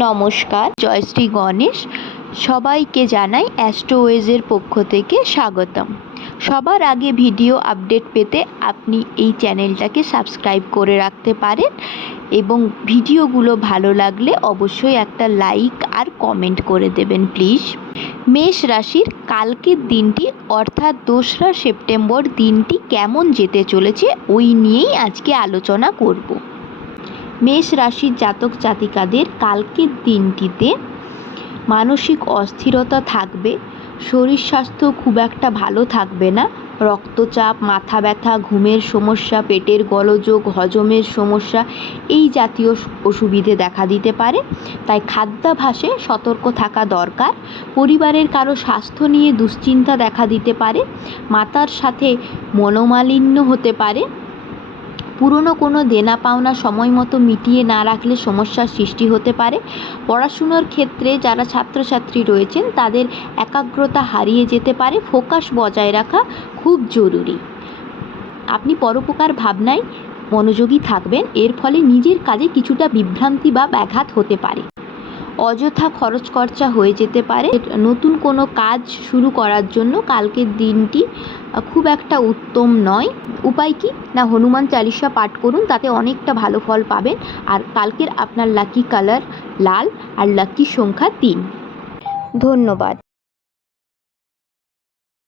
নমস্কার, জয়শ্রী গণেশ। সবাইকে জানাই অ্যাস্ট্রোওয়েজের পক্ষ থেকে স্বাগতম। সবার আগে ভিডিও আপডেট পেতে আপনি এই চ্যানেলটাকে সাবস্ক্রাইব করে রাখতে পারেন এবং ভিডিওগুলো ভালো লাগলে অবশ্যই একটা লাইক আর কমেন্ট করে দেবেন প্লিজ। মেষ রাশির কালকের দিনটি অর্থাৎ 2রা সেপ্টেম্বর দিনটি কেমন যেতে চলেছে ওই নিয়েই আজকে আলোচনা করব। মেষ রাশির জাতক জাতিকাদের কালকের দিনটিতে মানসিক অস্থিরতা থাকবে, শরীর স্বাস্থ্য খুব একটা ভালো থাকবে না, রক্তচাপ, মাথা ব্যথা, ঘুমের সমস্যা, পেটের গোলযোগ, হজমের সমস্যা এই জাতীয় অসুবিধে দেখা দিতে পারে। তাই খাদ্যাভ্যাসে সতর্ক থাকা দরকার। পরিবারের কারো স্বাস্থ্য নিয়ে দুশ্চিন্তা দেখা দিতে পারে, মাতার সাথে মনোমালিন্য হতে পারে, পুরনো কোনো দেনা পাওনা সময় মতো মিটিয়ে না রাখলে সমস্যার সৃষ্টি হতে পারে। পড়াশুনোর ক্ষেত্রে যারা ছাত্রছাত্রী রয়েছেন তাদের একাগ্রতা হারিয়ে যেতে পারে, ফোকাস বজায় রাখা খুব জরুরি। আপনি পরোপকার ভাবনায় মনোযোগী থাকবেন, এর ফলে নিজের কাজে কিছুটা বিভ্রান্তি বা ব্যাঘাত হতে পারে। অযথা খরচ খরচা হয়ে যেতে পারে। নতুন কোনো কাজ শুরু করার জন্য কালকের দিনটি খুব একটা উত্তম নয়। উপায় কি না, হনুমান চালিসা পাঠ করুন, তাতে অনেকটা ভালো ফল পাবেন। আর কালকের আপনার লাকি কালার লাল আর লাকি সংখ্যা 3। ধন্যবাদ।